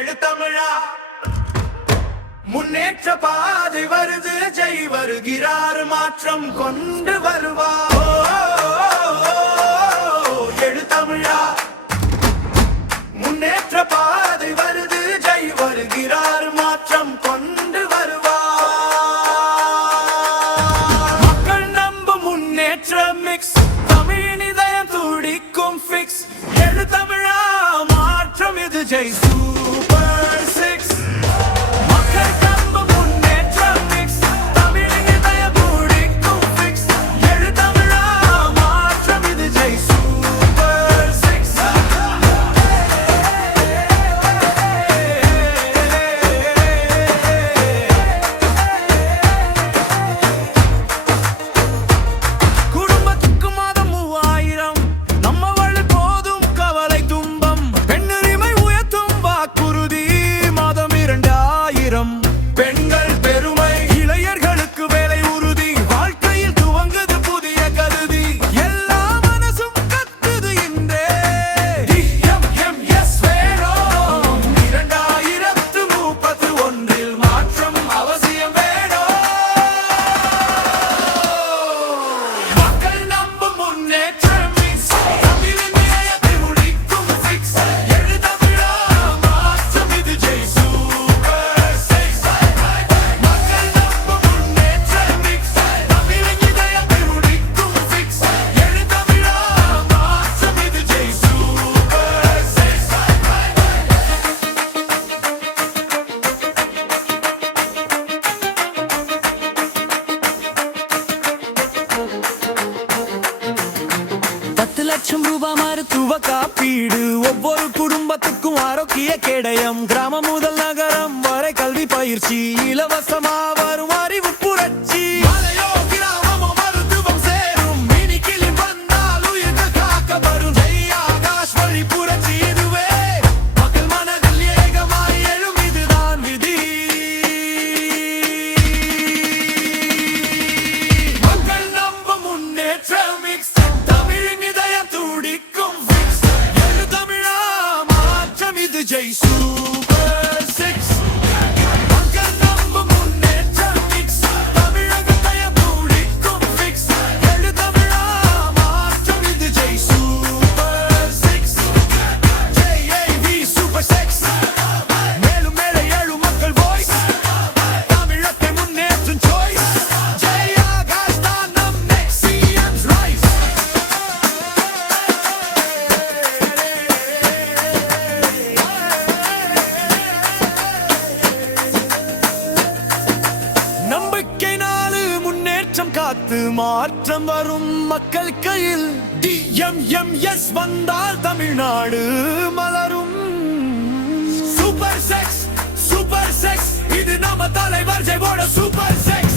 எழுத்தமிழா முன்னேற்ற பாதை வருது ஜெய் வருகிறார் மாற்றம் கொண்டு வருவார் எழுத்தமிழா முன்னேற்ற பாதை வருது ஜெய் வருகிறார் மாற்றம் கொண்டு வருவார் மக்கள் நம்பும் முன்னேற்ற மிக்ஸ் தமிழின் இதயம் துடிக்கும் ஃபிக்ஸ் எழுத்தமிழா மாற்றம் இது ஜெய் சூப்பர் சிக்ஸ் லட்சம் ரூபாய் மருத்துவ காப்பீடு ஒவ்வொரு குடும்பத்துக்கும் ஆரோக்கிய கேடயம் கிராமம் முதல் நகரம் வரை கல்வி பயிற்சி இலவசமா வரும் அறிவு புரட்சி மருத்துவம் சேரும் மினிக்கிளி வந்தால் உயிர்கள் காக்க வரும் ஆகாஷ்வரி புரட்சி இதுவே மக்கள் மனதில் ஏகமாய் எழும் இதுதான் விதி மக்கள் நம்பும் முன்னேற்ற மிக்ஸ் ஜெய் சூப்பர் சிக்ஸ் மக்கள் நம்பும் முன்னேற்ற மிக்ஸ் தமிழகத்தைய துடிக்கும் ஃபிக்ஸ் எழுத்தமிழா மாற்றம் இது Jai super six Jai super six மேலும் மேலே ஏழு மக்கள் வாய்ஸ் தமிழத்தை முன்னேற்றும் சாய்ஸ் ஜெய் ஆகாஷ் தான் நம் நெக்ஸியன்ஸ் ரைஸ் காத்து மாற்றம் வரும் மக்கள் கையில் DMMS வந்தால் தமிழ்நாடு மலரும் சூப்பர் செக்ஸ் இது நம்ம தலைவர் ஜெய்வோட சூப்பர் செக்ஸ்